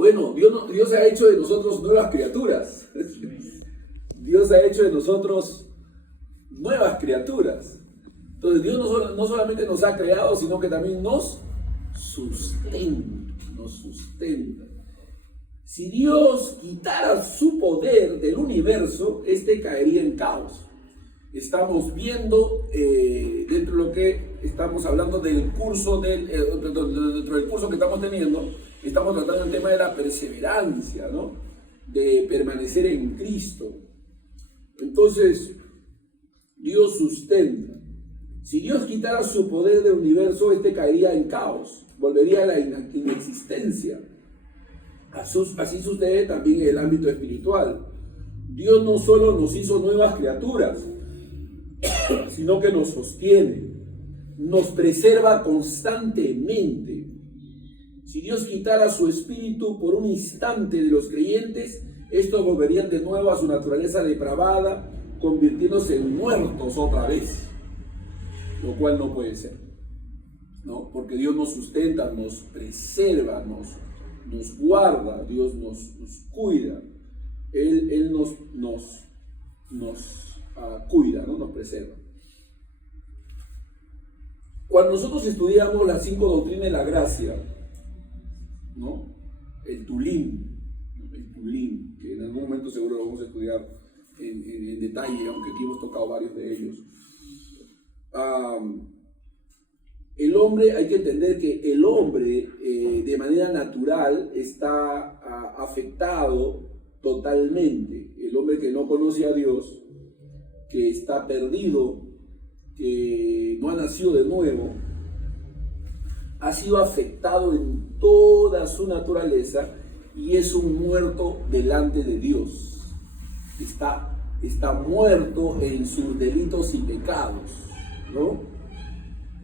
Bueno, Dios ha hecho de nosotros nuevas criaturas. Dios ha hecho de nosotros nuevas criaturas. Entonces Dios no solamente nos ha creado, sino que también nos sustenta. Si Dios quitara su poder del universo, este caería en caos. Estamos viendo, dentro de lo que estamos hablando del curso, dentro del curso que estamos teniendo, estamos tratando el tema de la perseverancia, ¿no? De permanecer en Cristo. Entonces, Dios sustenta. Si Dios quitara su poder del universo, este caería en caos, volvería a la inexistencia. Así sucede también en el ámbito espiritual. Dios no solo nos hizo nuevas criaturas, sino que nos sostiene, nos preserva constantemente. Si Dios quitara su espíritu por un instante de los creyentes, estos volverían de nuevo a su naturaleza depravada, convirtiéndose en muertos otra vez, lo cual no puede ser, ¿no? Porque Dios nos sustenta, nos preserva, nos guarda, Dios nos cuida, Él nos cuida, ¿no? Nos preserva. Cuando nosotros estudiamos las 5 doctrinas de la gracia, ¿no? El Tulín, que en algún momento seguro lo vamos a estudiar en detalle, aunque aquí hemos tocado varios de ellos. El hombre, hay que entender que el hombre de manera natural está afectado totalmente. El hombre que no conoce a Dios, que está perdido, que no ha nacido de nuevo, ha sido afectado en toda su naturaleza y es un muerto delante de Dios. Está muerto en sus delitos y pecados, ¿no?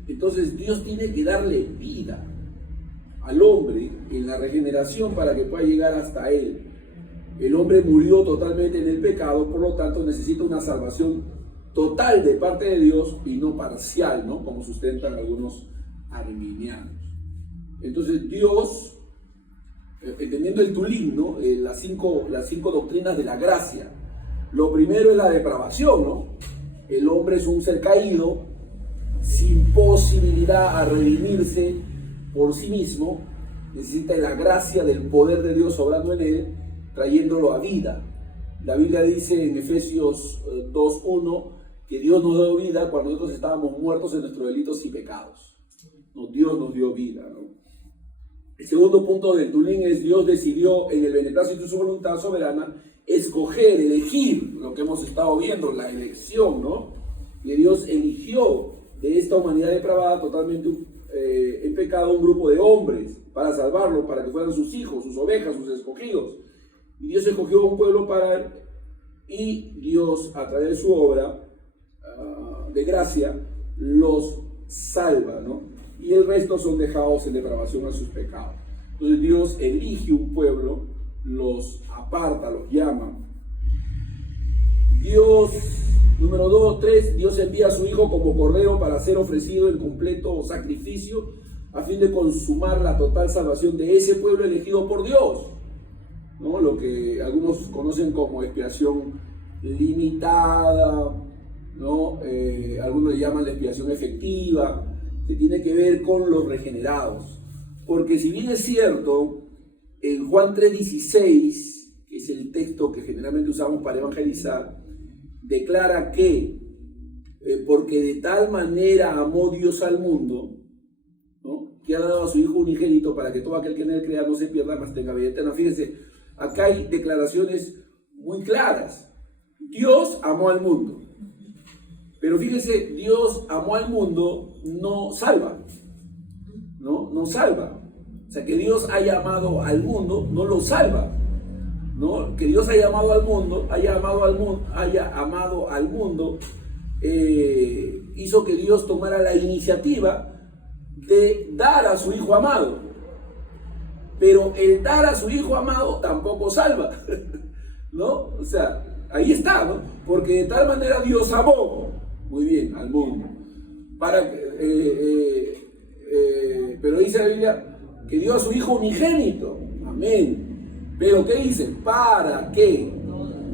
Entonces Dios tiene que darle vida al hombre en la regeneración para que pueda llegar hasta Él. El hombre murió totalmente en el pecado, por lo tanto necesita una salvación total de parte de Dios y no parcial, ¿no? Como sustentan algunos arminianos. Entonces Dios, entendiendo el Tulín, ¿no? Las cinco doctrinas de la gracia. Lo primero es la depravación, ¿no? El hombre es un ser caído, sin posibilidad a redimirse por sí mismo, necesita la gracia del poder de Dios obrando en él, trayéndolo a vida. La Biblia dice en Efesios 2:1 que Dios nos dio vida cuando nosotros estábamos muertos en nuestros delitos y pecados. No, Dios nos dio vida, ¿no? El segundo punto del Tulín es: Dios decidió en el beneplácito de su voluntad soberana escoger, elegir, lo que hemos estado viendo, la elección, ¿no? Y Dios eligió de esta humanidad depravada, totalmente en pecado, un grupo de hombres para salvarlo, para que fueran sus hijos, sus ovejas, sus escogidos. Y Dios escogió un pueblo para él, y Dios, a través de su obra de gracia, los salva, ¿no? Y el resto son dejados en depravación a sus pecados. Entonces Dios elige un pueblo, los aparta, los llama. Dios, número 2, 3, Dios envía a su Hijo como cordero para ser ofrecido en completo sacrificio a fin de consumar la total salvación de ese pueblo elegido por Dios, ¿no? Lo que algunos conocen como expiación limitada, ¿no? Algunos le llaman la expiación efectiva, que tiene que ver con los regenerados. Porque si bien es cierto, en Juan 3:16, que es el texto que generalmente usamos para evangelizar, declara que porque de tal manera amó Dios al mundo, ¿no? Que ha dado a su Hijo unigénito para que todo aquel que en él crea no se pierda, mas tenga vida eterna. Fíjense, acá hay declaraciones muy claras. Dios amó al mundo. Pero fíjense, Dios amó al mundo, no salva. No salva. O sea, que Dios haya amado al mundo, no lo salva. ¿No? Que Dios haya amado al mundo, hizo que Dios tomara la iniciativa de dar a su Hijo amado. Pero el dar a su Hijo amado tampoco salva, ¿no? O sea, ahí está, ¿no? Porque de tal manera Dios amó, muy bien, al mundo. Pero dice la Biblia que dio a su Hijo unigénito. Amén. Pero ¿qué dice? ¿Para qué?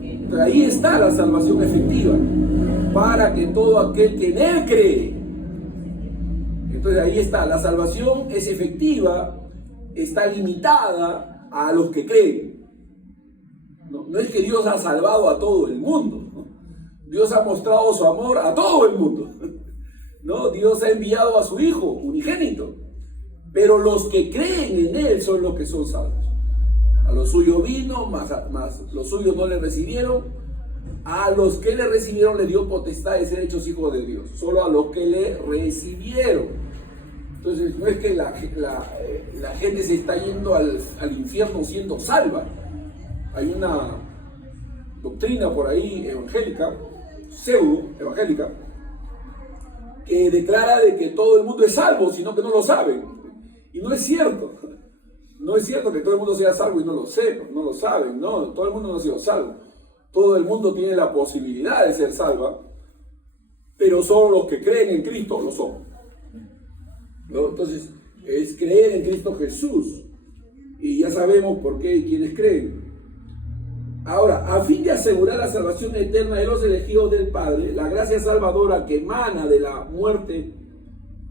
Entonces, ahí está la salvación efectiva. Para que todo aquel que en él cree. Entonces ahí está, la salvación es efectiva, está limitada a los que creen. No es que Dios ha salvado a todo el mundo, ¿no? Dios ha mostrado su amor a todo el mundo, ¿no? Dios ha enviado a su Hijo unigénito, pero los que creen en Él son los que son salvos. A los suyos vino, más los suyos no le recibieron. A los que le recibieron le dio potestad de ser hechos hijos de Dios, solo a los que le recibieron. Entonces no es que la gente se está yendo al infierno siendo salva. Hay una doctrina por ahí evangélica, pseudo evangélica, que declara de que todo el mundo es salvo, sino que no lo saben. Y no es cierto. No es cierto que todo el mundo sea salvo y no lo sepa, no lo saben. No, todo el mundo no ha sido salvo. Todo el mundo tiene la posibilidad de ser salva, pero solo los que creen en Cristo lo son, ¿no? Entonces, es creer en Cristo Jesús. Y ya sabemos por qué y quiénes creen. Ahora, a fin de asegurar la salvación eterna de los elegidos del Padre, la gracia salvadora que emana de la muerte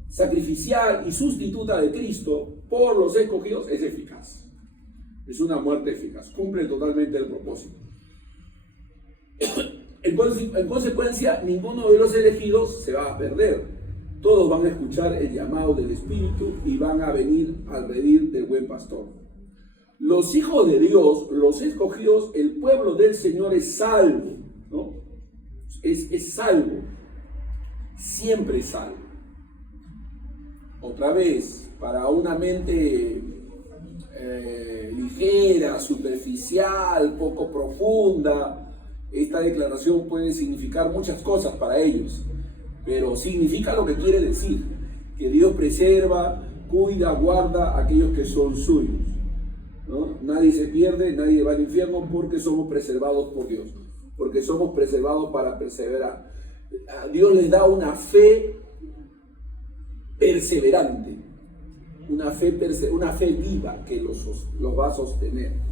sacrificial y sustituta de Cristo por los escogidos es eficaz. Es una muerte eficaz, cumple totalmente el propósito. En consecuencia, ninguno de los elegidos se va a perder. Todos van a escuchar el llamado del Espíritu y van a venir al redil del buen pastor. Los hijos de Dios, los escogidos, el pueblo del Señor es salvo, ¿no? Es salvo, siempre es salvo. Otra vez, para una mente ligera, superficial, poco profunda, esta declaración puede significar muchas cosas para ellos, pero significa lo que quiere decir, que Dios preserva, cuida, guarda a aquellos que son suyos, ¿no? Nadie se pierde, nadie va al infierno porque somos preservados por Dios, porque somos preservados para perseverar. A Dios les da una fe perseverante, una fe viva que los va a sostener.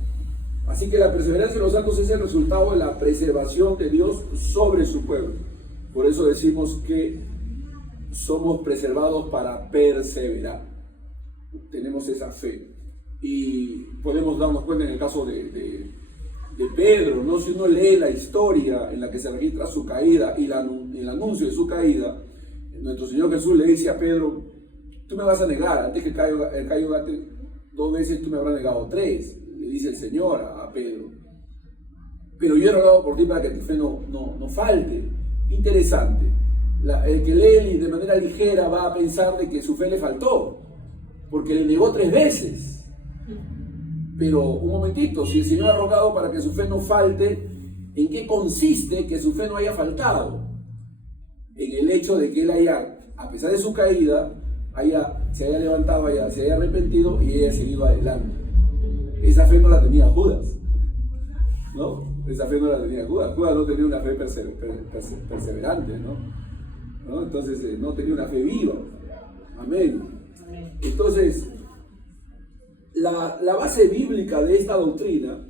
Así que la perseverancia de los santos es el resultado de la preservación de Dios sobre su pueblo. Por eso decimos que somos preservados para perseverar. Tenemos esa fe. Y podemos darnos cuenta en el caso de Pedro, ¿no? Si uno lee la historia en la que se registra su caída y el anuncio de su caída, nuestro Señor Jesús le dice a Pedro: tú me vas a negar, antes que Cayo gate 2 veces, tú me habrás negado 3. Le dice el Señor a Pedro. Pero yo he rogado por ti para que tu fe no falte. Interesante. El que lee de manera ligera va a pensar de que su fe le faltó, porque le negó 3 veces. Pero un momentito, si el Señor ha rogado para que su fe no falte, ¿en qué consiste que su fe no haya faltado? En el hecho de que él haya, a pesar de su caída, se haya levantado, se haya arrepentido y haya seguido adelante. Esa fe no la tenía Judas, ¿no? Esa fe no la tenía Judas. Judas no tenía una fe perseverante, ¿no? Entonces no tenía una fe viva. Amén. Entonces, la base bíblica de esta doctrina,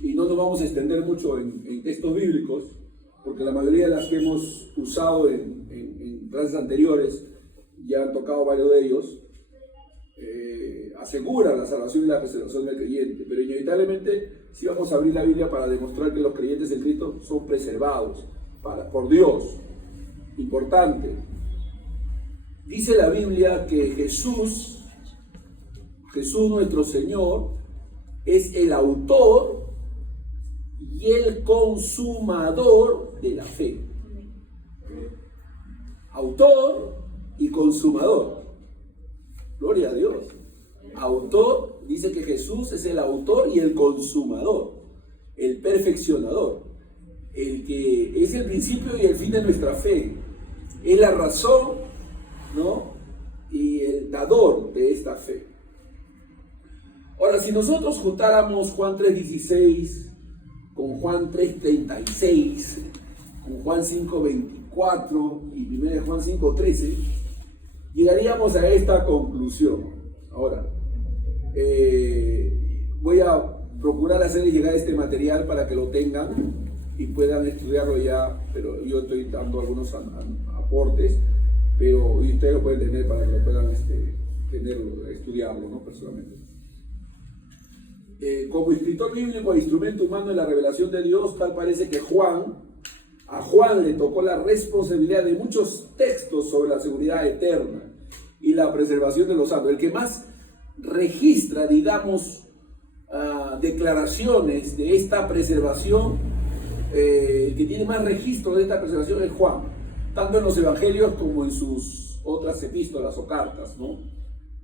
y no nos vamos a extender mucho en textos bíblicos, porque la mayoría de las que hemos usado en clases anteriores, ya han tocado varios de ellos, asegura la salvación y la preservación del creyente, pero inevitablemente sí vamos a abrir la Biblia para demostrar que los creyentes en Cristo son preservados por Dios. Importante. Dice la Biblia que Jesús nuestro Señor, es el autor y el consumador de la fe. Autor y consumador. Gloria a Dios. Autor, dice que Jesús es el autor y el consumador, el perfeccionador, el que es el principio y el fin de nuestra fe. Es la razón, ¿no? Y el dador de esta fe. Ahora, si nosotros juntáramos Juan 3:16 con Juan 3:36, con Juan 5:24 y 1 Juan 5:13, llegaríamos a esta conclusión. Ahora, voy a procurar hacerles llegar este material para que lo tengan y puedan estudiarlo ya, pero yo estoy dando algunos aportes, pero y ustedes lo pueden tener para que lo puedan tenerlo, estudiarlo, ¿no? Personalmente. Como escritor bíblico e instrumento humano en la revelación de Dios, tal parece que a Juan le tocó la responsabilidad de muchos textos sobre la seguridad eterna y la preservación de los santos. El que más registra, digamos, declaraciones de esta preservación, el que tiene más registro de esta preservación es Juan, tanto en los evangelios como en sus otras epístolas o cartas, ¿no?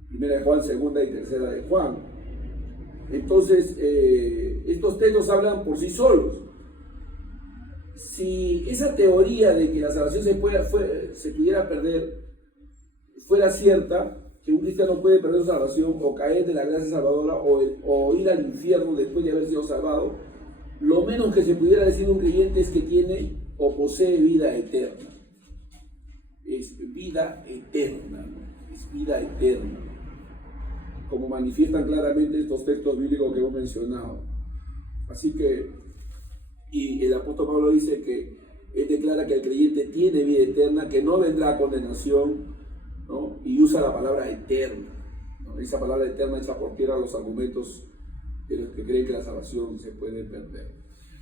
Primera de Juan, segunda y tercera de Juan. Entonces, estos textos hablan por sí solos. Si esa teoría de que la salvación se pudiera perder fuera cierta, que un cristiano puede perder su salvación o caer de la gracia salvadora o ir al infierno después de haber sido salvado, lo menos que se pudiera decir de un creyente es que tiene o posee vida eterna. Es vida eterna, ¿no? Es vida eterna, como manifiestan claramente estos textos bíblicos que hemos mencionado. Así que, y el apóstol Pablo dice que él declara que el creyente tiene vida eterna, que no vendrá a condenación, ¿no? Y usa la palabra eterna, ¿no? Esa palabra eterna echa por tierra los argumentos de los que creen que la salvación se puede perder.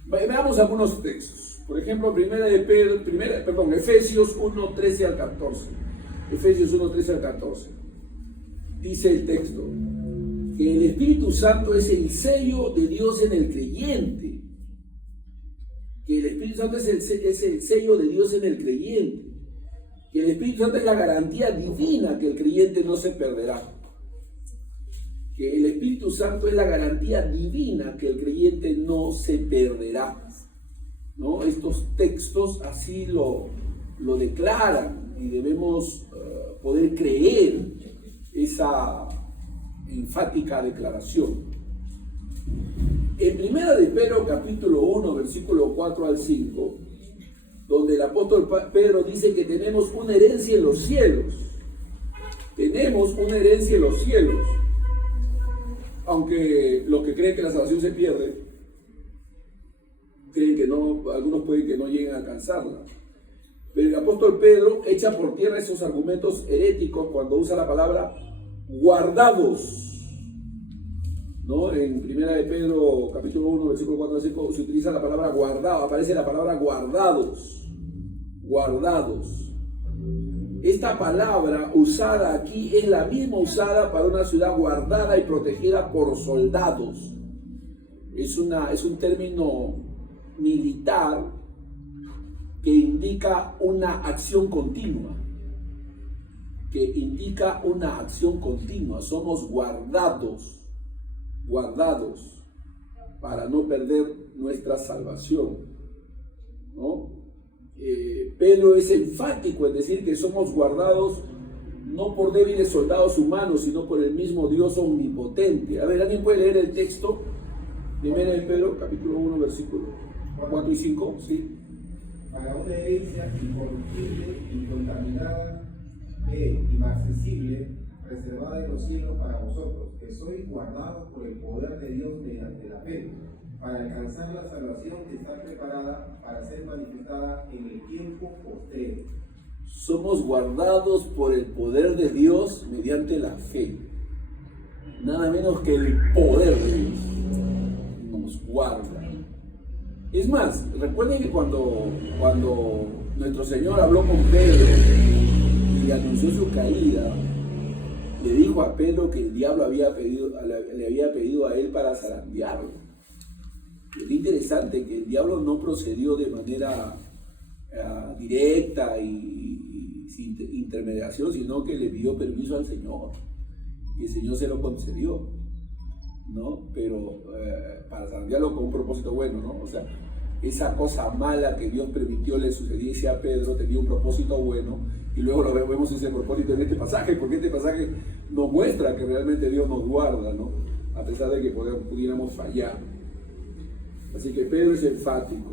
Veamos algunos textos. Por ejemplo, Efesios 1, 13 al 14. Efesios 1, 13 al 14. Dice el texto que el Espíritu Santo es el sello de Dios en el creyente. Que el Espíritu Santo es el sello de Dios en el creyente. Que el Espíritu Santo es la garantía divina que el creyente no se perderá. Que el Espíritu Santo es la garantía divina que el creyente no se perderá, ¿no? Estos textos así lo declaran y debemos poder creer esa enfática declaración. En Primera de Pedro, capítulo 1, versículo 4 al 5, donde el apóstol Pedro dice que tenemos una herencia en los cielos. Tenemos una herencia en los cielos. Aunque los que creen que la salvación se pierde, creen que no, algunos pueden que no lleguen a alcanzarla. Pero el apóstol Pedro echa por tierra esos argumentos heréticos cuando usa la palabra guardados, ¿no? En Primera de Pedro, capítulo 1, versículo 4 al 5, se utiliza la palabra guardado, aparece la palabra guardados. Guardados. Esta palabra usada aquí es la misma usada para una ciudad guardada y protegida por soldados. Es un término militar que indica una acción continua. Somos guardados para no perder nuestra salvación, ¿no? Pedro es enfático en decir que somos guardados no por débiles soldados humanos, sino por el mismo Dios omnipotente. A ver, ¿alguien puede leer el texto? Primera de Pedro, capítulo 1, versículos 4 y 5, ¿sí? Para una herencia incorruptible, incontaminada e inaccesible, reservada en los cielos para vosotros, que sois guardados por el poder de Dios mediante la fe, para alcanzar la salvación que está preparada para ser manifestada en el tiempo postrero. Somos guardados por el poder de Dios mediante la fe. Nada menos que el poder de Dios nos guarda. Es más, recuerden que cuando nuestro Señor habló con Pedro y anunció su caída, le dijo a Pedro que el diablo le había pedido a él para zarandearlo. Es interesante que el diablo no procedió de manera directa y sin intermediación, sino que le pidió permiso al Señor y el Señor se lo concedió, ¿no? Pero para zarandearlo con un propósito bueno, ¿no? O sea, esa cosa mala que Dios permitió le sucediese a Pedro tenía un propósito bueno, y luego lo vemos ese propósito en este pasaje, porque este pasaje nos muestra que realmente Dios nos guarda, ¿no? A pesar de que pudiéramos fallar. Así que Pedro es enfático.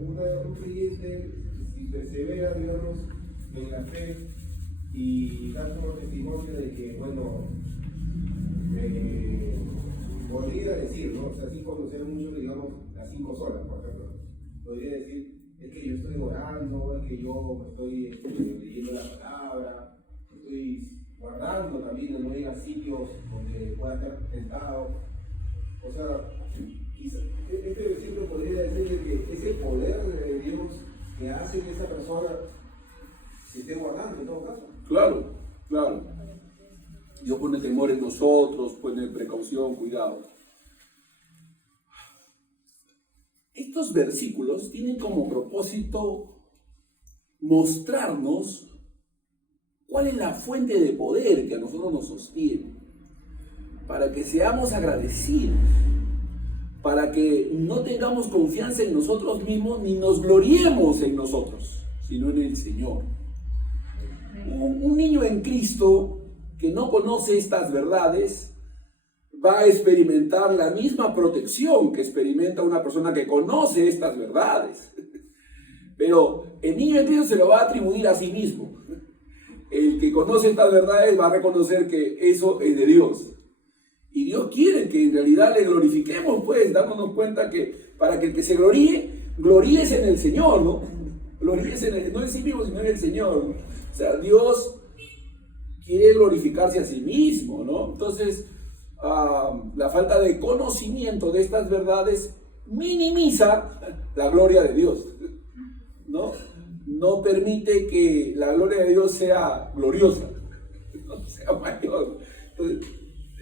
Un creyente, si persevera, digamos, en la fe y da como testimonio de que, bueno, por vida decir, ¿no? O sea, sin conocer mucho, digamos, las 5 solas, por ejemplo. Podría decir, es que yo estoy orando, es que yo estoy leyendo la palabra, estoy guardando también, no ir a sitios donde pueda estar tentado. O sea, quizá, este versículo podría decir que es el poder de Dios que hace que esa persona se esté guardando en todo caso. Claro, claro. Dios pone temor en nosotros, pone precaución, cuidado. Estos versículos tienen como propósito mostrarnos cuál es la fuente de poder que a nosotros nos sostiene, para que seamos agradecidos, para que no tengamos confianza en nosotros mismos ni nos gloriemos en nosotros, sino en el Señor. Un niño en Cristo que no conoce estas verdades va a experimentar la misma protección que experimenta una persona que conoce estas verdades. Pero el niño en Cristo se lo va a atribuir a sí mismo. El que conoce estas verdades va a reconocer que eso es de Dios. Y Dios quiere que en realidad le glorifiquemos, pues, dándonos cuenta que para que el que se gloríes en el Señor, ¿no? Gloríes no en sí mismo, sino en el Señor, ¿no? O sea, Dios quiere glorificarse a sí mismo, ¿no? Entonces, la falta de conocimiento de estas verdades minimiza la gloria de Dios, ¿no? No permite que la gloria de Dios sea gloriosa, no sea mayor. Entonces,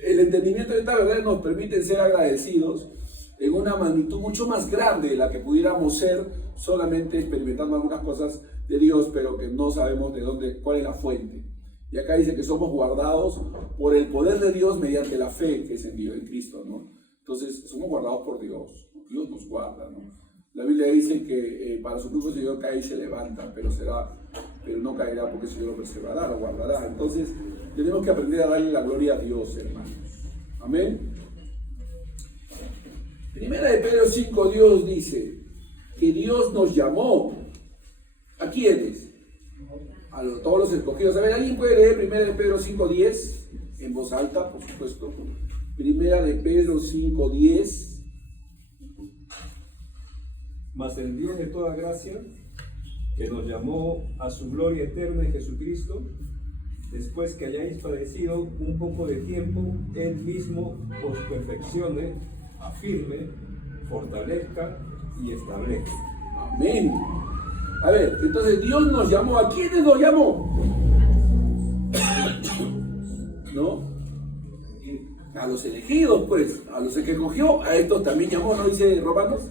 el entendimiento de estas verdades nos permite ser agradecidos en una magnitud mucho más grande de la que pudiéramos ser solamente experimentando algunas cosas de Dios, pero que no sabemos cuál es la fuente. Y acá dice que somos guardados por el poder de Dios mediante la fe que es en Dios, en Cristo, ¿no? Entonces, somos guardados por Dios. Dios nos guarda, ¿no? La Biblia dice que para su propio Señor cae y se levanta, pero no caerá porque el Señor lo preservará, lo guardará. Entonces, tenemos que aprender a darle la gloria a Dios, hermanos. Amén. Primera de Pedro 5, Dios dice que Dios nos llamó. ¿A quiénes? A todos los escogidos. A ver, ¿alguien puede leer Primera de Pedro 5:10? En voz alta, por supuesto. Primera de Pedro 5:10. Mas el Dios de toda gracia, que nos llamó a su gloria eterna en Jesucristo, después que hayáis padecido un poco de tiempo, Él mismo os perfeccione, afirme, fortalezca y establezca. Amén. A ver, entonces Dios nos llamó. ¿A quiénes nos llamó? ¿No? A los elegidos, pues. A los que escogió, a estos también llamó, ¿no dice Romanos?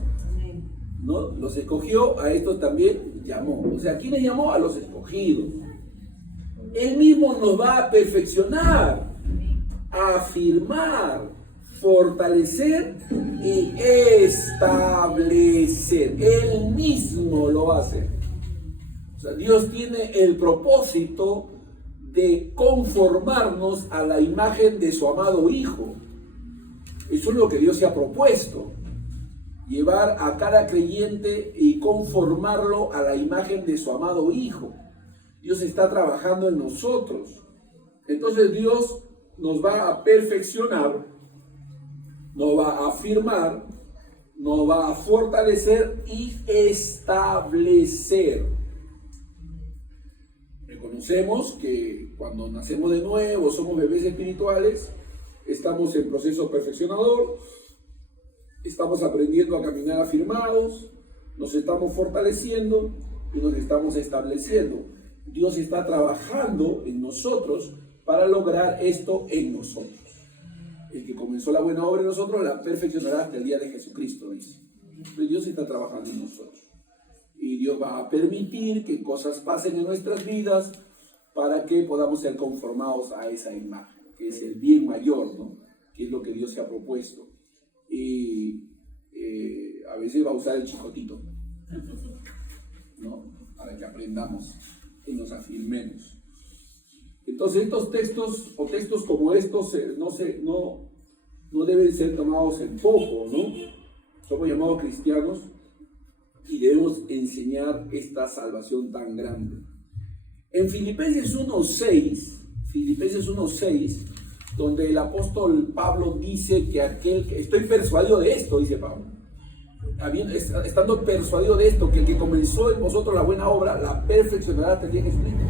¿No? Los escogió, a estos también llamó. O sea, ¿a quiénes llamó? A los escogidos. Él mismo nos va a perfeccionar, a afirmar, fortalecer y establecer. Él mismo lo hace. O sea, Dios tiene el propósito de conformarnos a la imagen de su amado Hijo. Eso es lo que Dios se ha propuesto. Llevar a cada creyente y conformarlo a la imagen de su amado Hijo. Dios está trabajando en nosotros. Entonces Dios nos va a perfeccionar, nos va a afirmar, nos va a fortalecer y establecer. Reconocemos que cuando nacemos de nuevo, somos bebés espirituales, estamos en proceso perfeccionador, estamos aprendiendo a caminar afirmados, nos estamos fortaleciendo y nos estamos estableciendo. Dios está trabajando en nosotros para lograr esto en nosotros. El que comenzó la buena obra en nosotros la perfeccionará hasta el día de Jesucristo, dice. Entonces Dios está trabajando en nosotros. Y Dios va a permitir que cosas pasen en nuestras vidas para que podamos ser conformados a esa imagen, que es el bien mayor, ¿no? Que es lo que Dios se ha propuesto. Y a veces va a usar el chicotito, ¿no? Para que aprendamos y nos afirmemos. Entonces estos textos o textos como estos no deben ser tomados en poco, ¿no? Somos llamados cristianos y debemos enseñar esta salvación tan grande. En Filipenses 1:6, donde el apóstol Pablo dice que estoy persuadido de esto, dice Pablo, estando persuadido de esto, que el que comenzó en vosotros la buena obra, la perfeccionará hasta el día de Jesucristo.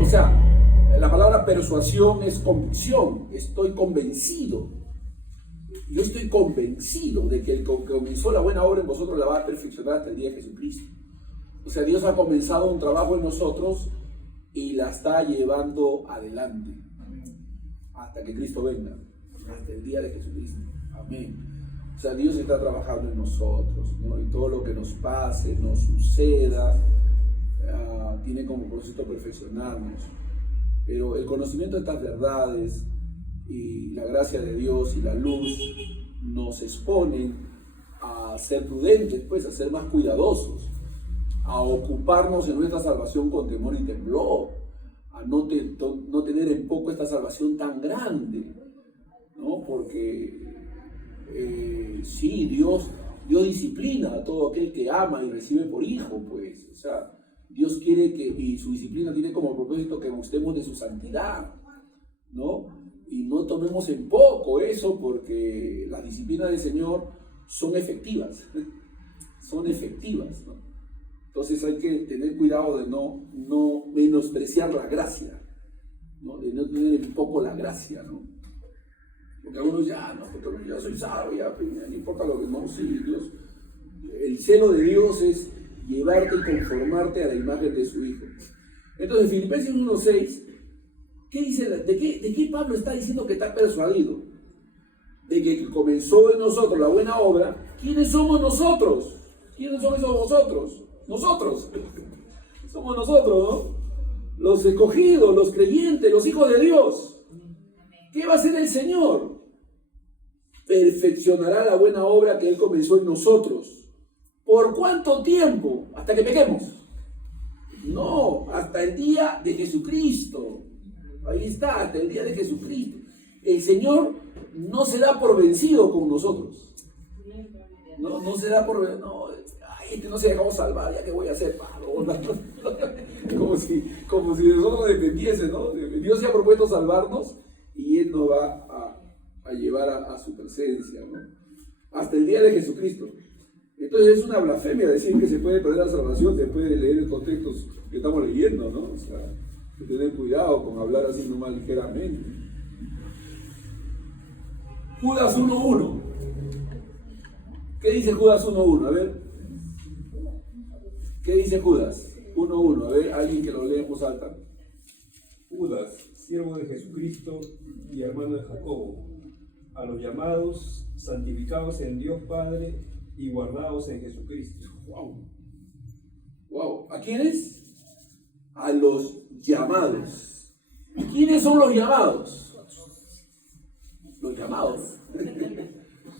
O sea, la palabra persuasión es convicción, estoy convencido. Yo estoy convencido de que el que comenzó la buena obra en vosotros la va a perfeccionar hasta el día de Jesucristo. O sea, Dios ha comenzado un trabajo en nosotros y la está llevando adelante hasta que Cristo venga, hasta el día de Jesucristo. Amén. O sea, Dios está trabajando en nosotros, ¿no? Y todo lo que nos pase, nos suceda, tiene como propósito perfeccionarnos. Pero el conocimiento de estas verdades y la gracia de Dios y la luz nos exponen a ser prudentes, pues, a ser más cuidadosos, a ocuparnos en nuestra salvación con temor y temblor, a no tener en poco esta salvación tan grande, ¿no? Porque sí, Dios disciplina a todo aquel que ama y recibe por hijo, pues, o sea, Dios quiere y su disciplina tiene como propósito que gustemos de su santidad, ¿no? Y no tomemos en poco eso, porque las disciplinas del Señor son efectivas, ¿no? Entonces hay que tener cuidado de no menospreciar la gracia, ¿no? De no tener en poco la gracia, ¿no? Porque algunos ya soy salvo, ya no importa lo que no, sí, Dios. El celo de Dios es llevarte y conformarte a la imagen de su Hijo. Entonces, Filipenses 1:6, ¿qué dice? ¿De qué Pablo está diciendo que está persuadido? De que comenzó en nosotros la buena obra. ¿Quiénes somos nosotros? ¿Quiénes son esos vosotros? Nosotros. Somos nosotros, ¿no? Los escogidos, los creyentes, los hijos de Dios. ¿Qué va a hacer el Señor? Perfeccionará la buena obra que Él comenzó en nosotros. ¿Por cuánto tiempo? ¿Hasta que pequemos? No, hasta el día de Jesucristo. Ahí está, hasta el día de Jesucristo. El Señor no se da por vencido con nosotros. No se da por vencido. No, este no se dejó salvar, ya que voy a hacer, como si de nosotros dependiese, ¿no? Dios se ha propuesto salvarnos y Él nos va a llevar a su presencia, ¿no? Hasta el día de Jesucristo. Entonces es una blasfemia decir que se puede perder la salvación después de leer el contexto que estamos leyendo, ¿no? O sea, hay que tener cuidado con hablar así nomás ligeramente. Judas 1:1. ¿Qué dice Judas 1:1? A ver. ¿Qué dice Judas 1:1? A ver, alguien que lo lea en voz alta. Judas, siervo de Jesucristo y hermano de Jacobo, a los llamados, santificados en Dios Padre y guardados en Jesucristo. Wow. ¿A quiénes? A los llamados. ¿Y quiénes son los llamados? Los llamados.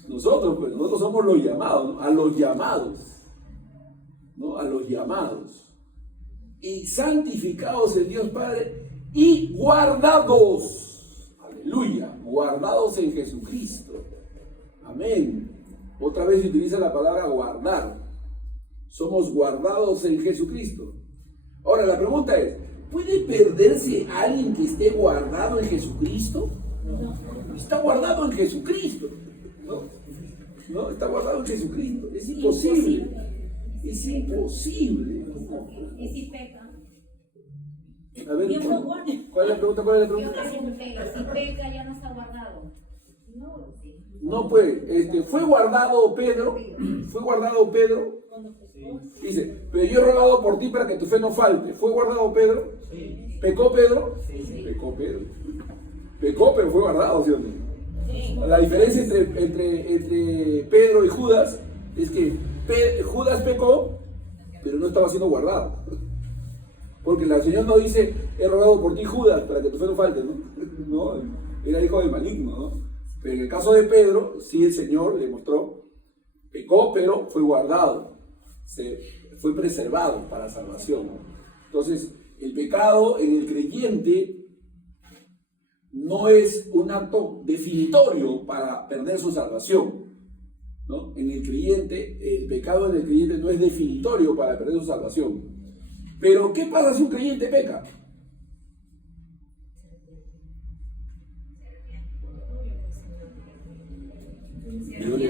Nosotros somos los llamados, ¿no? A los llamados, ¿no? A los llamados. Y santificados en Dios Padre y guardados. Aleluya. Guardados en Jesucristo. Amén. Otra vez se utiliza la palabra guardar. Somos guardados en Jesucristo. Ahora la pregunta es, ¿puede perderse alguien que esté guardado en Jesucristo? No. Está guardado en Jesucristo. No, está guardado en Jesucristo. Es imposible. Es imposible. ¿Y si peca? A ver, ¿cuál es la pregunta? Si peca ya no está guardado. No, pues, fue guardado Pedro. Dice, pero yo he rogado por ti para que tu fe no falte. ¿Fue guardado Pedro? Sí. ¿Pecó Pedro? Sí. Pecó Pedro. Pecó, pero fue guardado, ¿sí o no? Sí. La diferencia entre Pedro y Judas es que Judas pecó, pero no estaba siendo guardado. Porque el Señor no dice, he rogado por ti, Judas, para que tu fe no falte, ¿no? No, era hijo del maligno, ¿no? Pero en el caso de Pedro, sí el Señor le mostró, pecó, pero fue guardado. Fue preservado para salvación. Entonces, el pecado en el creyente no es un acto definitorio para perder su salvación, ¿no? En el creyente, el pecado en el creyente no es definitorio para perder su salvación. Pero, ¿qué pasa si un creyente peca?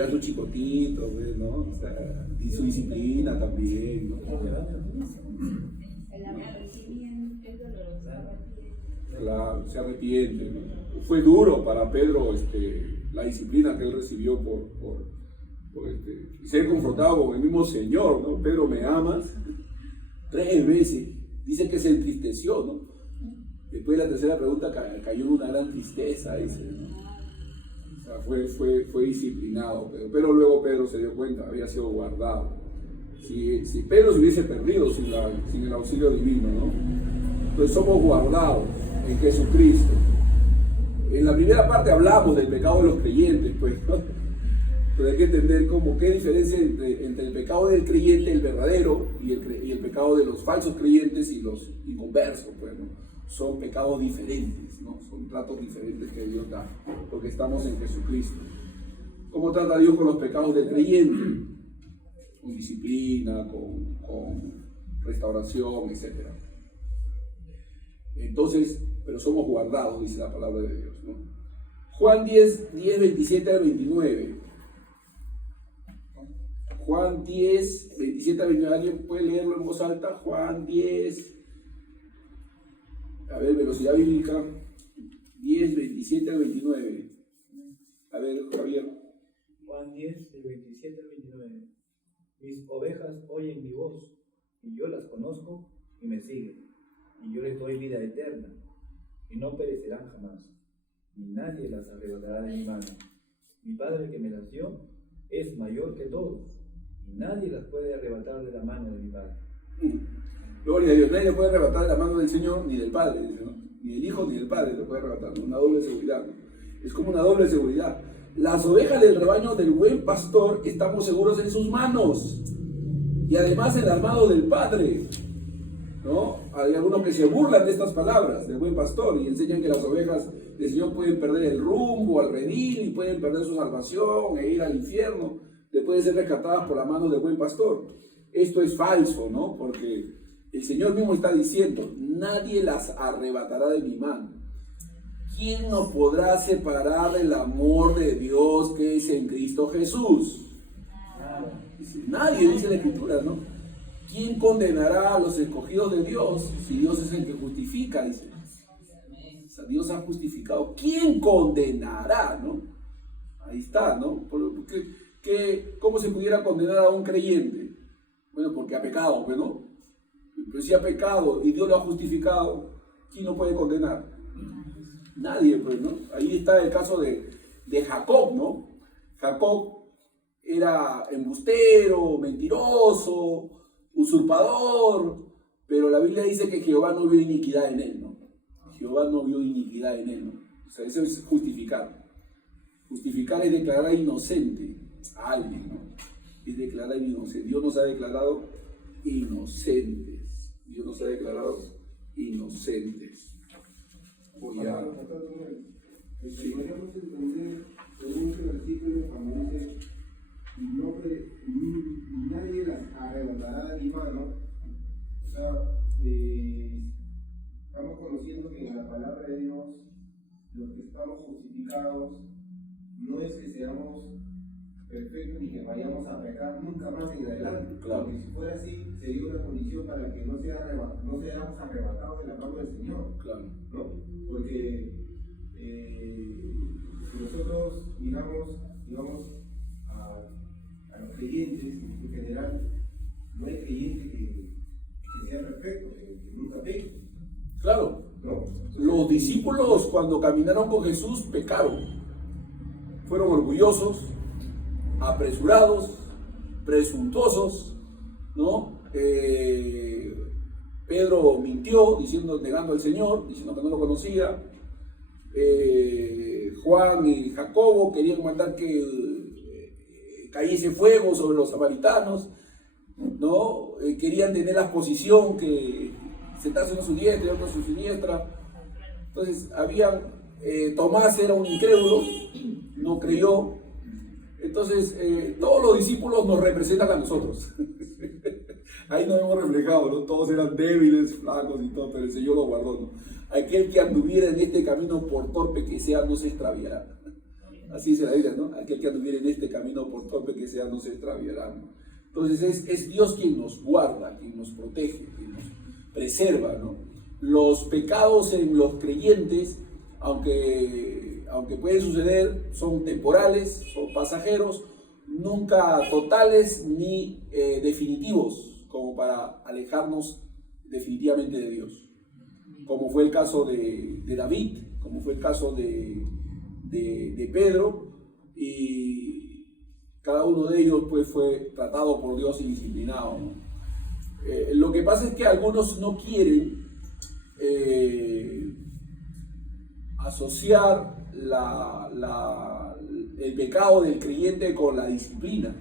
era su chicotito, pues, ¿no? O sea, y su disciplina también, ¿no? El arrepentimiento es doloroso. Claro, se arrepiente, ¿no? Fue duro para Pedro la disciplina que él recibió por ser confrontado con el mismo Señor, ¿no? Pedro, ¿me amas? 3 veces. Dice que se entristeció, ¿no? Después de la tercera pregunta cayó en una gran tristeza, dice, ¿no? O sea, fue disciplinado, pero luego Pedro se dio cuenta, había sido guardado. Si Pedro se hubiese perdido sin el auxilio divino, ¿no? Pues somos guardados en Jesucristo. En la primera parte hablamos del pecado de los creyentes, pues, ¿no? Pero hay que entender qué diferencia entre el pecado del creyente, el verdadero, y el pecado de los falsos creyentes y los inconversos, pues, ¿no? Son pecados diferentes, ¿no? Son tratos diferentes que Dios da, porque estamos en Jesucristo. ¿Cómo trata Dios con los pecados del creyente? Con disciplina, con restauración, etc. Entonces, pero somos guardados, dice la palabra de Dios, ¿no? Juan 10, 27 al 29. Juan 10, 27 al 29. ¿Alguien puede leerlo en voz alta? Juan 10. A ver, velocidad bíblica. 10, 27 al 29. A ver, Javier. Juan 10, del 27 al 29. Mis ovejas oyen mi voz, y yo las conozco y me siguen, y yo les doy vida eterna, y no perecerán jamás, y nadie las arrebatará de mi mano. Mi Padre que me las dio es mayor que todos, y nadie las puede arrebatar de la mano de mi Padre. Gloria a Dios, nadie le puede arrebatar de la mano del Señor ni del Padre, ¿no? Ni del Hijo ni del Padre le puede arrebatar, ¿no? Una doble seguridad, ¿no? Es como una doble seguridad. Las ovejas del rebaño del buen pastor estamos seguros en sus manos, y además en las manos del Padre, ¿no? Hay algunos que se burlan de estas palabras del buen pastor y enseñan que las ovejas del Señor pueden perder el rumbo al redil y pueden perder su salvación e ir al infierno, pueden ser rescatadas por la mano del buen pastor. Esto es falso, ¿no? Porque el Señor mismo está diciendo: nadie las arrebatará de mi mano. ¿Quién nos podrá separar del amor de Dios que es en Cristo Jesús? Nadie, dice la Escritura, ¿no? ¿Quién condenará a los escogidos de Dios si Dios es el que justifica? Dice. O sea, Dios ha justificado. ¿Quién condenará, no? Ahí está, ¿no? ¿Cómo se pudiera condenar a un creyente? Bueno, porque ha pecado, ¿no? Pero si ha pecado y Dios lo ha justificado, ¿quién lo puede condenar? Nadie, pues, ¿no? Ahí está el caso de Jacob, ¿no? Jacob era embustero, mentiroso, usurpador, pero la Biblia dice que Jehová no vio iniquidad en él, ¿no? Jehová no vio iniquidad en él, ¿no? O sea, eso es justificar. Justificar es declarar inocente a alguien, ¿no? Es declarar inocente. Dios nos ha declarado inocentes. Dios nos ha declarado inocentes. Podríamos entender según este versículo cuando dice: nadie las arrebatará de mi mano. O sea, estamos conociendo que en la palabra de Dios, los que estamos justificados, no es que seamos perfectos ni que vayamos a pecar nunca más en adelante. Claro. Porque si fuera así, sería una condición para que no seamos arrebatados de la mano del Señor. Claro. ¿No? Porque si nosotros miramos, digamos, a los creyentes en general, no hay creyente que sea perfecto, que nunca peque. Claro. ¿No? Los discípulos, cuando caminaron con Jesús, pecaron. Fueron orgullosos, apresurados, presuntuosos, ¿no? Pedro mintió, negando al Señor, diciendo que no lo conocía. Juan y Jacobo querían mandar que cayese fuego sobre los samaritanos, ¿no? Querían tener la posición, que sentarse uno a su diestra y otro a su siniestra. Entonces, Tomás era un incrédulo, no creyó. Entonces, todos los discípulos nos representan a nosotros. Ahí nos hemos reflejado, ¿no? Todos eran débiles, flacos y todo, pero el Señor los guardó, ¿no? Aquel que anduviera en este camino, por torpe que sea, no se extraviará. Así dice la Biblia, ¿no? Aquel que anduviera en este camino, por torpe que sea, no se extraviará, ¿no? Entonces es Dios quien nos guarda, quien nos protege, quien nos preserva, ¿no? Los pecados en los creyentes, aunque pueden suceder, son temporales, son pasajeros, nunca totales ni definitivos, como para alejarnos definitivamente de Dios. Como fue el caso de David, como fue el caso de Pedro, y cada uno de ellos pues fue tratado por Dios y disciplinado, ¿no? Lo que pasa es que algunos no quieren asociar el pecado del creyente con la disciplina.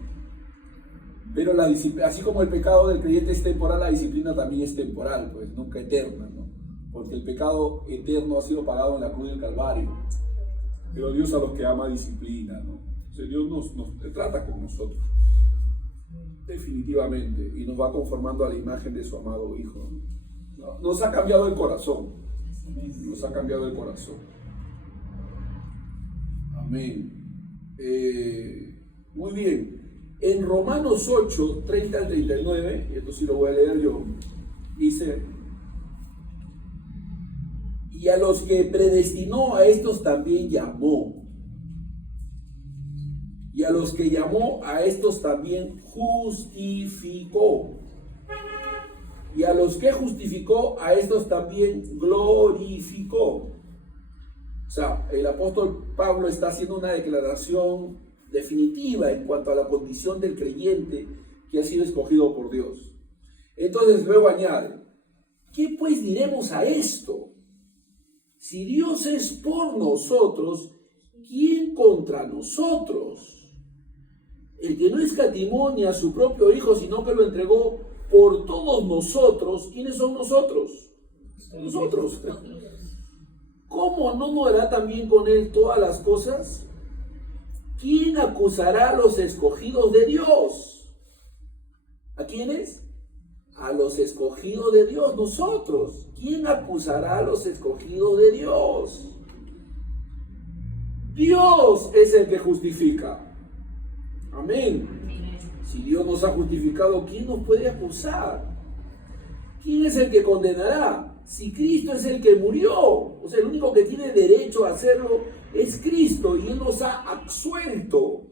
Pero así como el pecado del creyente es temporal, la disciplina también es temporal, pues nunca eterna, ¿no? Porque el pecado eterno ha sido pagado en la cruz del Calvario. Pero Dios a los que ama disciplina, ¿no? O sea, Dios nos trata con nosotros, definitivamente, y nos va conformando a la imagen de su amado Hijo, ¿no? Nos ha cambiado el corazón, nos ha cambiado el corazón. Amén. Muy bien. En Romanos 8, 30 al 39, y esto sí lo voy a leer yo, dice: y a los que predestinó, a estos también llamó. Y a los que llamó, a estos también justificó. Y a los que justificó, a estos también glorificó. O sea, el apóstol Pablo está haciendo una declaración definitiva en cuanto a la condición del creyente que ha sido escogido por Dios. Entonces luego añade: ¿qué pues diremos a esto? Si Dios es por nosotros, ¿quién contra nosotros? El que no escatimó ni a su propio Hijo, sino que lo entregó por todos nosotros. ¿Quiénes son nosotros? Nosotros. ¿Cómo no nos dará también con Él todas las cosas? ¿Quién acusará a los escogidos de Dios? ¿A quiénes? A los escogidos de Dios, nosotros. ¿Quién acusará a los escogidos de Dios? Dios es el que justifica. Amén. Si Dios nos ha justificado, ¿quién nos puede acusar? ¿Quién es el que condenará? Si Cristo es el que murió, o sea, el único que tiene derecho a hacerlo es Cristo, y Él nos ha absuelto.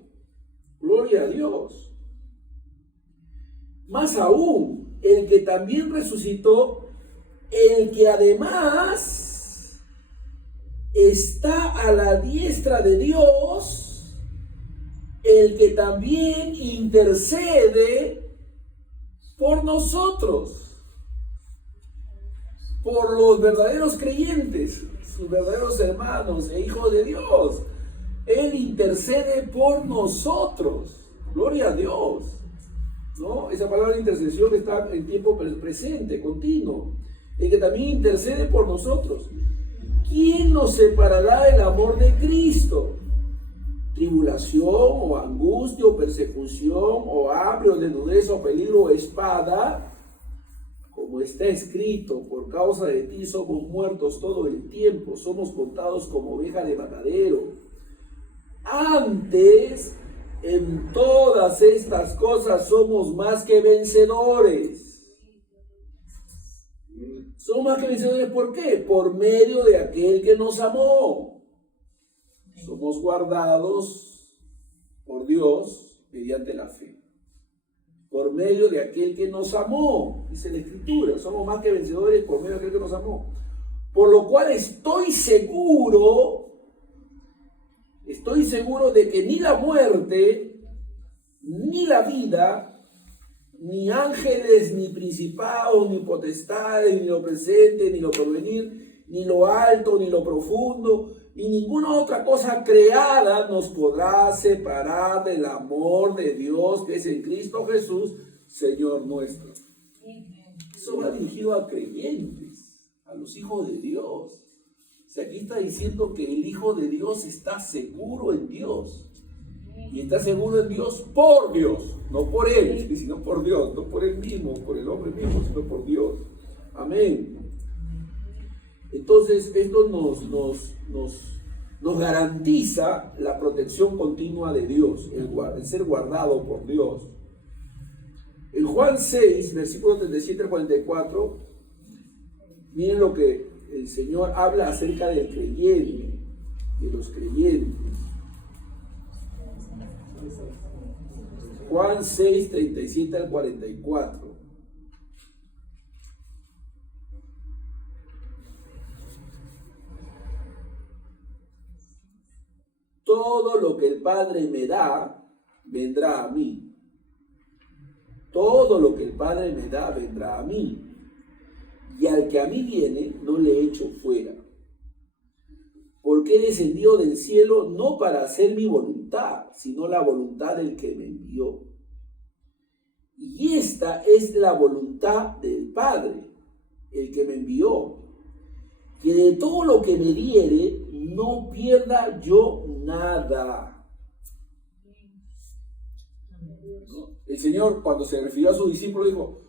Gloria a Dios. Más aún, el que también resucitó, el que además está a la diestra de Dios, el que también intercede por nosotros, por los verdaderos creyentes, sus verdaderos hermanos e hijos de Dios. Él intercede por nosotros. Gloria a Dios, ¿no? Esa palabra de intercesión está en tiempo presente, continuo. El que también intercede por nosotros. ¿Quién nos separará del amor de Cristo? ¿Tribulación, o angustia, o persecución, o hambre, o desnudez, o peligro, o espada? Como está escrito: por causa de ti somos muertos todo el tiempo, somos contados como ovejas de matadero. Antes, en todas estas cosas somos más que vencedores. Somos más que vencedores, ¿por qué? Por medio de aquel que nos amó. Somos guardados por Dios mediante la fe. Por medio de aquel que nos amó, dice la Escritura. Somos más que vencedores por medio de aquel que nos amó. Por lo cual estoy seguro de que ni la muerte, ni la vida, ni ángeles, ni principados, ni potestades, ni lo presente, ni lo porvenir, ni lo alto, ni lo profundo, ni ninguna otra cosa creada nos podrá separar del amor de Dios que es en Cristo Jesús, Señor nuestro. Eso va dirigido a creyentes, a los hijos de Dios. O sea, aquí está diciendo que el Hijo de Dios está seguro en Dios. Y está seguro en Dios por Dios, no por Él, sino por Dios, no por Él mismo, por el hombre mismo, sino por Dios. Amén. Entonces, esto nos garantiza la protección continua de Dios, el ser guardado por Dios. En Juan 6, versículos 37 al 44, miren lo que el Señor habla acerca del creyente, de los creyentes. Juan 6, 37 al 44. Todo lo que el Padre me da, vendrá a mí. Todo lo que el Padre me da, vendrá a mí. Y al que a mí viene, no le echo fuera. Porque he descendido del cielo no para hacer mi voluntad, sino la voluntad del que me envió. Y esta es la voluntad del Padre, el que me envió, que de todo lo que me diere, no pierda yo nada. ¿No? El Señor, cuando se refirió a sus discípulos, dijo: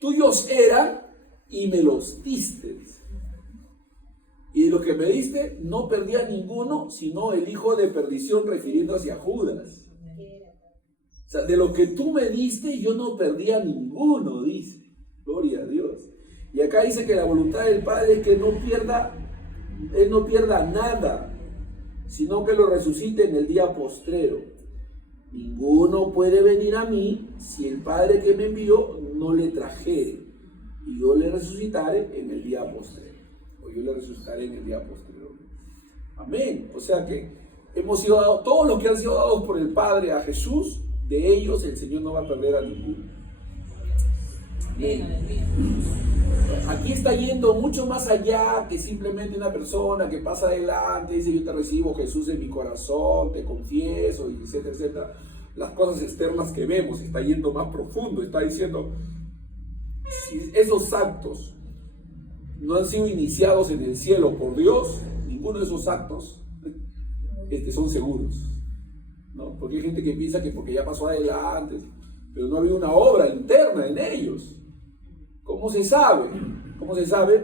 tuyos eran y me los diste. Y de lo que me diste, no perdía ninguno, sino el hijo de perdición, refiriéndose a Judas. O sea, de lo que tú me diste, yo no perdía ninguno, dice. Gloria a Dios. Y acá dice que la voluntad del Padre es que Él no pierda nada, sino que lo resucite en el día postrero. Ninguno puede venir a mí si el Padre que me envió no le trajere, y yo le resucitaré en el día postrero. O yo le resucitaré en el día postrero. Amén. O sea que hemos sido dados, todos los que han sido dados por el Padre a Jesús, de ellos el Señor no va a perder a ninguno. Amén. Aquí está yendo mucho más allá que simplemente una persona que pasa adelante y dice: yo te recibo, Jesús, en mi corazón, te confieso, etcétera, etcétera. Las cosas externas que vemos, está yendo más profundo, está diciendo: si esos actos no han sido iniciados en el cielo por Dios, ninguno de esos actos son seguros, ¿no? Porque hay gente que piensa que porque ya pasó adelante, pero no ha habido una obra interna en ellos. ¿Cómo se sabe? ¿Cómo se sabe?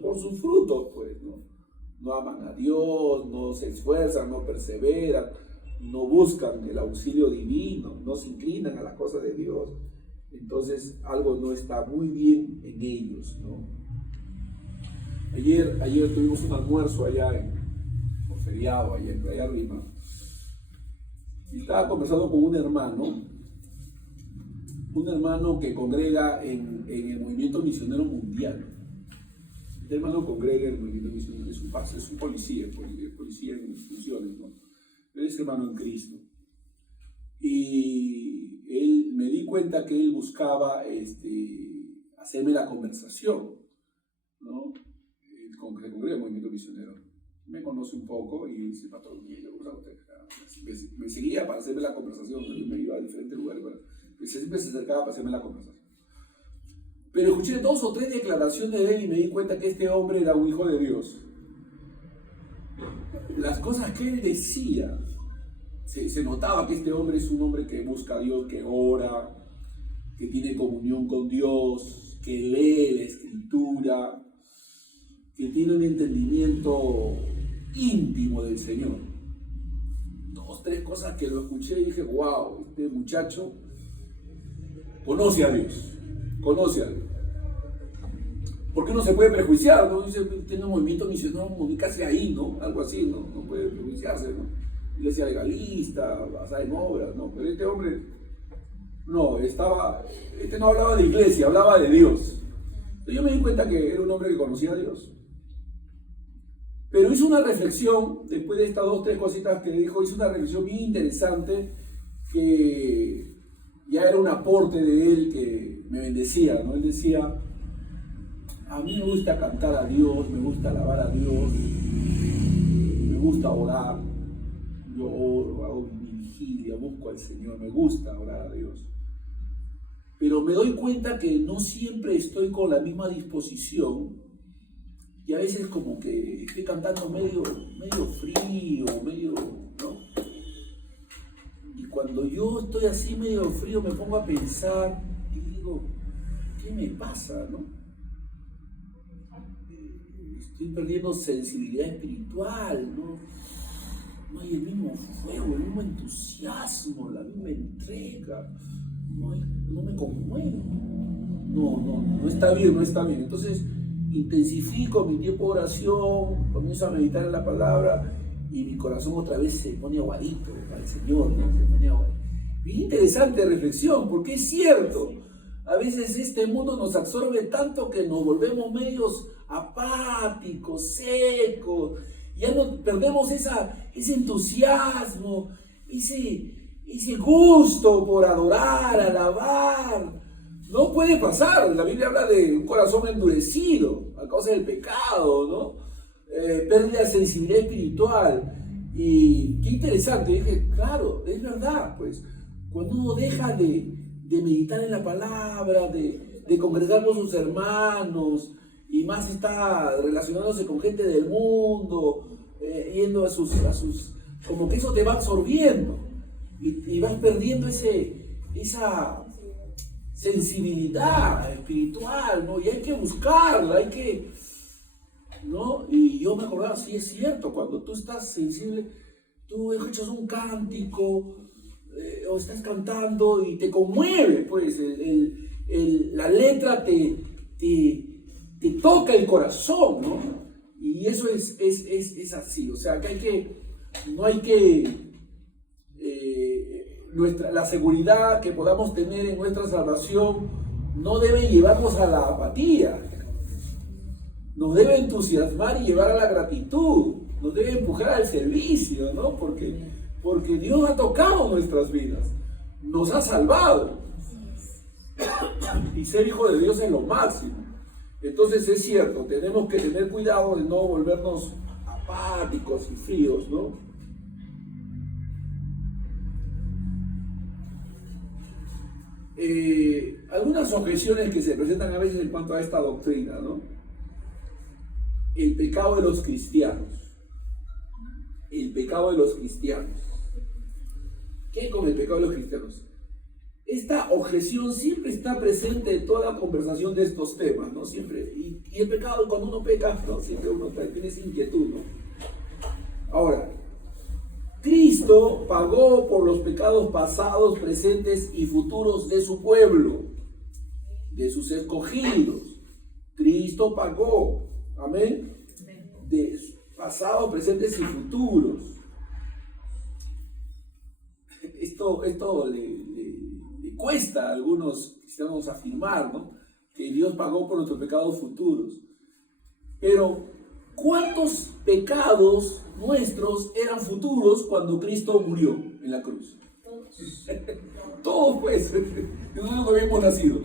Por sus frutos, pues, ¿no? No aman a Dios, no se esfuerzan, no perseveran, no buscan el auxilio divino, no se inclinan a las cosas de Dios. Entonces algo no está muy bien en ellos, ¿no? Ayer tuvimos un almuerzo allá por feriado, allá en Playa Rima, y estaba conversando con un hermano que congrega en el movimiento misionero mundial. Este hermano congrega en el movimiento misionero, es un policía en instituciones, ¿no? Pero es hermano en Cristo. Y él, me di cuenta que él buscaba hacerme la conversación, ¿no? El congrega en el movimiento misionero. Me conoce un poco y dice: patrón, me seguía para hacerme la conversación. Yo me iba a diferentes lugares, siempre se acercaba para hacerme la conversación. Pero escuché 2 o 3 declaraciones de él y me di cuenta que este hombre era un hijo de Dios. Las cosas que él decía, se notaba que este hombre es un hombre que busca a Dios, que ora, que tiene comunión con Dios, que lee la Escritura, que tiene un entendimiento íntimo del Señor. 2 o 3 cosas que lo escuché y dije: wow, este muchacho conoce a Dios. Porque uno se puede prejuiciar, ¿no? Dice: tiene un movimiento misionero, casi ahí, ¿no? Algo así, ¿no? No puede prejuiciarse, ¿no? Iglesia legalista, basada en obras, ¿no? Pero este hombre, no hablaba de iglesia, hablaba de Dios. Entonces yo me di cuenta que era un hombre que conocía a Dios. Pero hizo una reflexión, después de estas 2 o 3 cositas que dijo, hizo una reflexión bien interesante, que ya era un aporte de él que me bendecía, ¿no? Él decía: a mí me gusta cantar a Dios, me gusta alabar a Dios, me gusta orar. Yo oro, hago mi vigilia, busco al Señor, me gusta orar a Dios. Pero me doy cuenta que no siempre estoy con la misma disposición, y a veces como que estoy cantando medio frío, ¿no? Y cuando yo estoy así medio frío, me pongo a pensar y digo: ¿qué me pasa, no? estoy perdiendo sensibilidad espiritual, no hay el mismo fuego, el mismo entusiasmo, la misma entrega, no me conmuevo. No está bien, no está bien. Entonces intensifico mi tiempo de oración, comienzo a meditar en la palabra y mi corazón otra vez se pone aguadito para el Señor, ¿no? Se pone aguadito. Bien interesante reflexión, porque es cierto, a veces este mundo nos absorbe tanto que nos volvemos medios apáticos, secos, ya no perdemos ese entusiasmo, ese gusto por adorar, alabar. No puede pasar, la Biblia habla de un corazón endurecido a causa del pecado, ¿no? Pérdida de sensibilidad espiritual. Y qué interesante, dije, claro, es verdad, pues, cuando uno deja de meditar en la palabra, de congregar con sus hermanos, y más está relacionándose con gente del mundo, yendo a sus, como que eso te va absorbiendo, y vas perdiendo esa sensibilidad espiritual, ¿no? Y hay que buscarla, ¿no? Y yo me acordaba, sí, es cierto, cuando tú estás sensible, tú escuchas un cántico, o estás cantando y te conmueve, pues, la letra te toca el corazón, ¿no? Y eso es así, o sea, la seguridad que podamos tener en nuestra salvación no debe llevarnos a la apatía, nos debe entusiasmar y llevar a la gratitud, nos debe empujar al servicio, ¿no? Porque Dios ha tocado nuestras vidas, nos ha salvado, y ser hijo de Dios es lo máximo. Entonces es cierto, tenemos que tener cuidado de no volvernos apáticos y fríos, ¿no? Algunas objeciones que se presentan a veces en cuanto a esta doctrina, ¿no? El pecado de los cristianos. El pecado de los cristianos. ¿Qué con el pecado de los cristianos? Esta objeción siempre está presente en toda la conversación de estos temas, ¿no? Siempre. Y el pecado, cuando uno peca, ¿no? Siempre uno tiene esa inquietud, ¿no? Ahora, Cristo pagó por los pecados pasados, presentes y futuros de su pueblo, de sus escogidos. Cristo pagó, amén, de pasados, presentes y futuros. Esto le cuesta a algunos cristianos afirmar, ¿no? Que Dios pagó por nuestros pecados futuros. Pero, ¿cuántos pecados nuestros eran futuros cuando Cristo murió en la cruz? Todos, pues. Nosotros no habíamos nacido.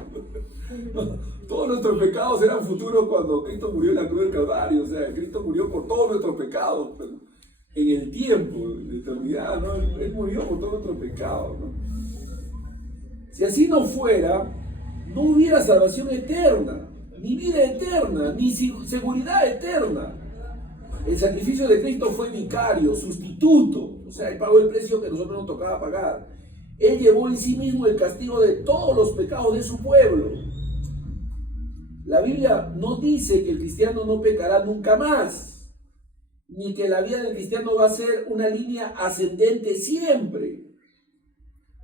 Todos nuestros pecados eran futuros cuando Cristo murió en la cruz del Calvario. O sea, Cristo murió por todos nuestros pecados, pero en el tiempo, en la eternidad, ¿no? Él murió por todos nuestros pecados, ¿no? Si así no fuera, no hubiera salvación eterna, ni vida eterna, ni seguridad eterna. El sacrificio de Cristo fue vicario, sustituto, o sea, Él pagó el precio que nosotros nos tocaba pagar. Él llevó en sí mismo el castigo de todos los pecados de su pueblo. La Biblia no dice que el cristiano no pecará nunca más, ni que la vida del cristiano va a ser una línea ascendente siempre.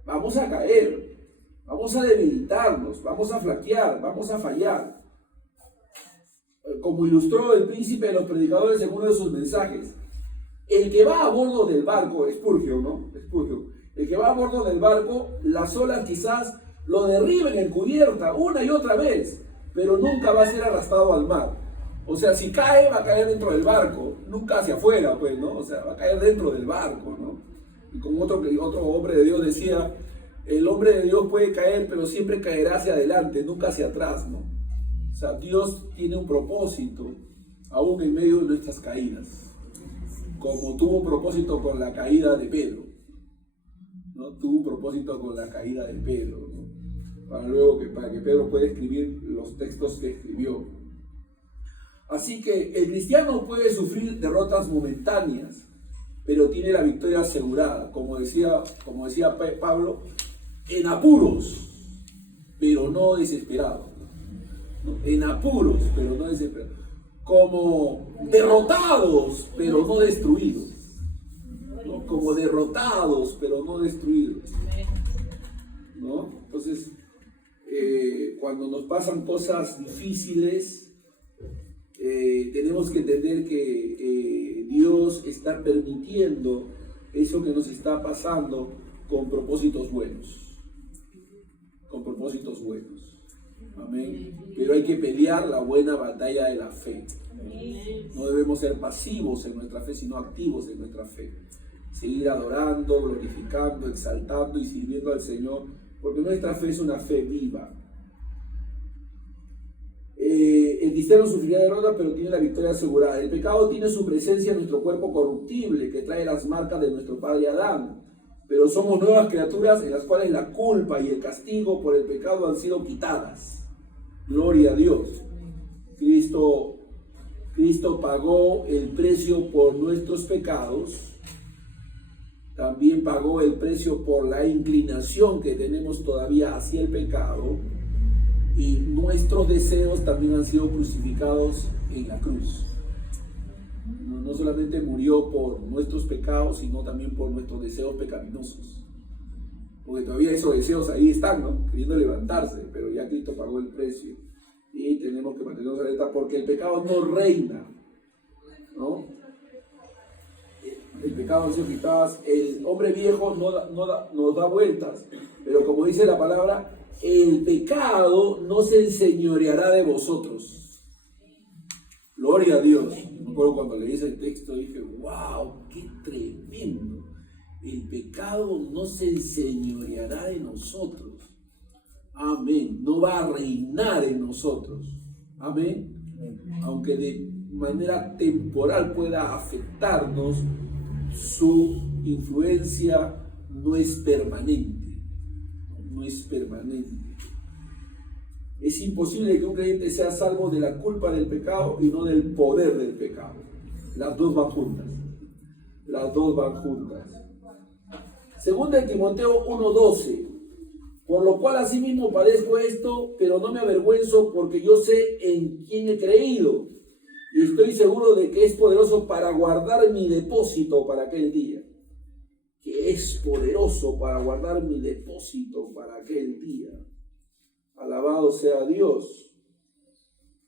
Vamos a caer, vamos a debilitarnos, vamos a flaquear, vamos a fallar. Como ilustró el príncipe de los predicadores en uno de sus mensajes, el que va a bordo del barco, Spurgeon, ¿no? Spurgeon, el que va a bordo del barco, las olas quizás lo derriben en cubierta una y otra vez, pero nunca va a ser arrastrado al mar. O sea, si cae, va a caer dentro del barco, nunca hacia afuera, pues, ¿no? O sea, va a caer dentro del barco, ¿no? Y como otro hombre de Dios decía, el hombre de Dios puede caer, pero siempre caerá hacia adelante, nunca hacia atrás, ¿no? O sea, Dios tiene un propósito, aún en medio de nuestras caídas, como tuvo un propósito con la caída de Pedro, ¿no? Tuvo un propósito con la caída de Pedro, ¿no? Para que Pedro pueda escribir los textos que escribió. Así que el cristiano puede sufrir derrotas momentáneas, pero tiene la victoria asegurada, como decía Pablo, en apuros, pero no desesperado. ¿No? En apuros, pero no desesperado. como derrotados, pero no destruidos. ¿No? Como derrotados, pero no destruidos. ¿No? Entonces, cuando nos pasan cosas difíciles, tenemos que entender que Dios está permitiendo eso que nos está pasando con propósitos buenos. Con propósitos buenos. Amén. Pero hay que pelear la buena batalla de la fe. No debemos ser pasivos en nuestra fe, sino activos en nuestra fe. Seguir adorando, glorificando, exaltando y sirviendo al Señor, porque nuestra fe es una fe viva. El cristiano sufrirá derrota, pero tiene la victoria asegurada. El pecado tiene su presencia en nuestro cuerpo corruptible, que trae las marcas de nuestro padre Adán. Pero somos nuevas criaturas en las cuales la culpa y el castigo por el pecado han sido quitadas. Gloria a Dios. Cristo pagó el precio por nuestros pecados. También pagó el precio por la inclinación que tenemos todavía hacia el pecado. Y nuestros deseos también han sido crucificados en la cruz. No solamente murió por nuestros pecados, sino también por nuestros deseos pecaminosos. Porque todavía esos deseos ahí están, ¿no? Queriendo levantarse, pero ya Cristo pagó el precio. Y tenemos que mantenernos alerta porque el pecado no reina, ¿no? El pecado no se quitadas, el hombre viejo nos da vueltas, pero como dice la palabra, el pecado no se enseñoreará de vosotros. Gloria a Dios. Me acuerdo cuando leí ese texto dije, wow, qué tremendo. El pecado no se enseñoreará de nosotros. Amén. No va a reinar en nosotros. Amén. Aunque de manera temporal pueda afectarnos, su influencia no es permanente. No es permanente. Es imposible que un creyente sea salvo de la culpa del pecado y no del poder del pecado. Las dos van juntas. Las dos van juntas. Segunda de Timoteo 1:12. Por lo cual asimismo padezco esto, pero no me avergüenzo porque yo sé en quién he creído. Y estoy seguro de que es poderoso para guardar mi depósito para aquel día. Que es poderoso para guardar mi depósito para aquel día. Alabado sea Dios.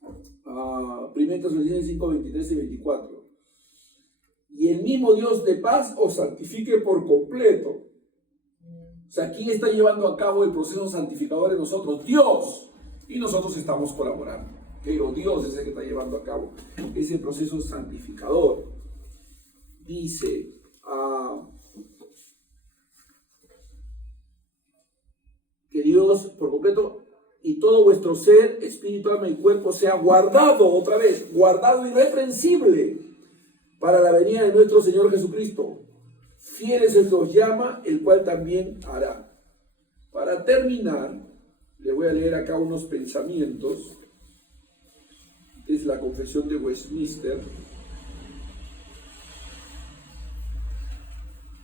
1 Tesalonicenses 5, 23 y 24. Y el mismo Dios de paz os santifique por completo. O sea, ¿quién está llevando a cabo el proceso santificador en nosotros? Dios. Y nosotros estamos colaborando. Pero Dios es el que está llevando a cabo ese proceso santificador. Dice, que Dios por completo y todo vuestro ser, espíritu, alma y cuerpo sea guardado, otra vez, guardado irreprensible para la venida de nuestro Señor Jesucristo. Fiel es el que os llama, el cual también hará. Para terminar, les voy a leer acá unos pensamientos. Es la Confesión de Westminster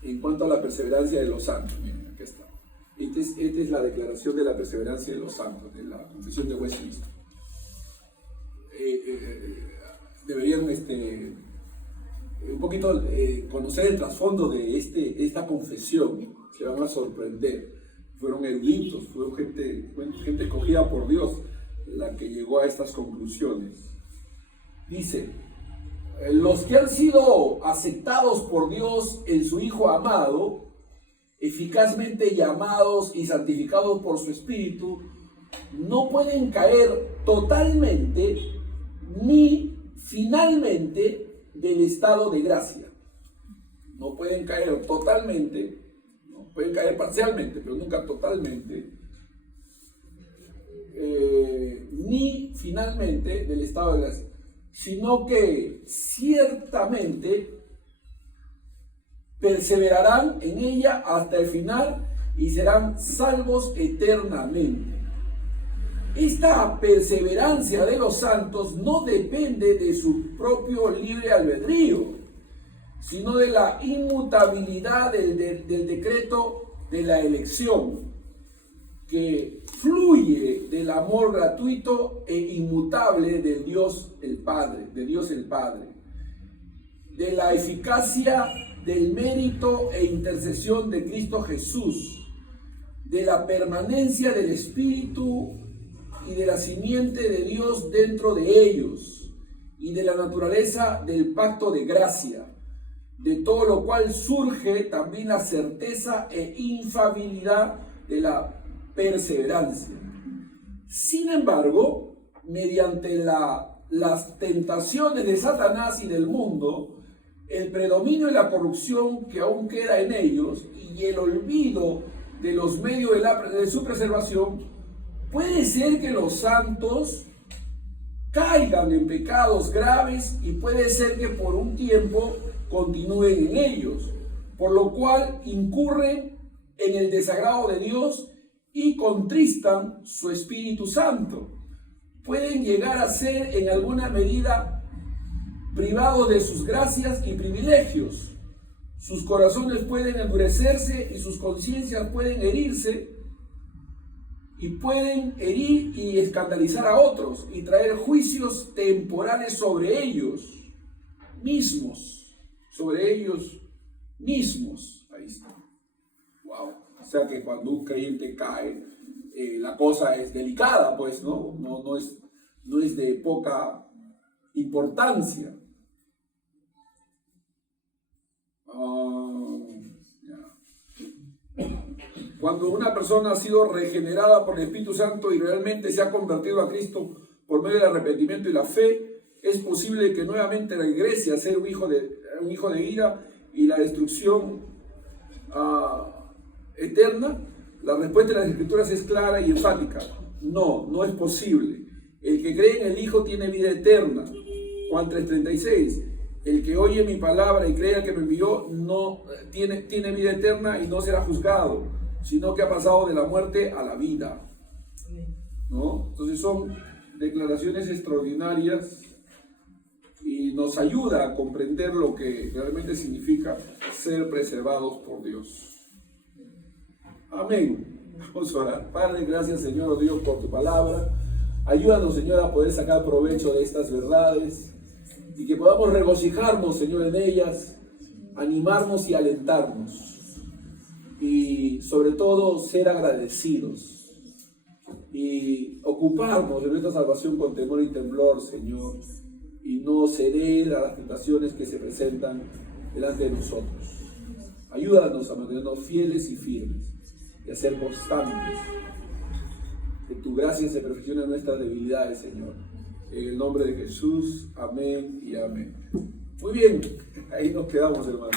en cuanto a la perseverancia de los santos. Miren, aquí está. Esta es la declaración de la perseverancia de los santos, de la Confesión de Westminster. Deberían un poquito conocer el trasfondo de esta confesión. Se van a sorprender. Fueron eruditos, fueron gente escogida por Dios la que llegó a estas conclusiones. Dice, los que han sido aceptados por Dios en su Hijo amado, eficazmente llamados y santificados por su Espíritu, no pueden caer totalmente ni finalmente del estado de gracia. No pueden caer totalmente, no pueden caer parcialmente, pero nunca totalmente, ni finalmente del estado de gracia, sino que ciertamente perseverarán en ella hasta el final y serán salvos eternamente. Esta perseverancia de los santos no depende de su propio libre albedrío, sino de la inmutabilidad del decreto de la elección, que fluye del amor gratuito e inmutable del Dios el Padre, de la eficacia del mérito e intercesión de Cristo Jesús, de la permanencia del Espíritu y de la simiente de Dios dentro de ellos, y de la naturaleza del pacto de gracia, de todo lo cual surge también la certeza e infalibilidad de la perseverancia. Sin embargo, mediante las tentaciones de Satanás y del mundo, el predominio y la corrupción que aún queda en ellos y el olvido de los medios de su preservación, puede ser que los santos caigan en pecados graves y puede ser que por un tiempo continúen en ellos, por lo cual incurren en el desagrado de Dios y contristan su Espíritu Santo. Pueden llegar a ser en alguna medida privados de sus gracias y privilegios. Sus corazones pueden endurecerse y sus conciencias pueden herirse, y pueden herir y escandalizar a otros y traer juicios temporales sobre ellos mismos. Ahí está. Wow. O sea que cuando un creyente cae, la cosa es delicada, pues, ¿no? No es de poca importancia. Cuando una persona ha sido regenerada por el Espíritu Santo y realmente se ha convertido a Cristo por medio del arrepentimiento y la fe, es posible que nuevamente regrese a ser un hijo de ira y la destrucción eterna. La respuesta de las Escrituras es clara y enfática. No es posible. El que cree en el Hijo tiene vida eterna. Juan 3:36. El que oye mi palabra y crea que me envió no tiene vida eterna y no será juzgado, sino que ha pasado de la muerte a la vida. ¿No? Entonces son declaraciones extraordinarias y nos ayuda a comprender lo que realmente significa ser preservados por Dios. Amén. Vamos a orar. Padre, gracias, Señor, oh Dios, por tu palabra. Ayúdanos, Señor, a poder sacar provecho de estas verdades y que podamos regocijarnos, Señor, en ellas, animarnos y alentarnos. Y sobre todo ser agradecidos y ocuparnos de nuestra salvación con temor y temblor, Señor, y no ceder a las tentaciones que se presentan delante de nosotros. Ayúdanos a mantenernos fieles y firmes y a ser constantes. Que tu gracia se perfeccione en nuestras debilidades, Señor. En el nombre de Jesús, amén y amén. Muy bien, ahí nos quedamos, hermanos.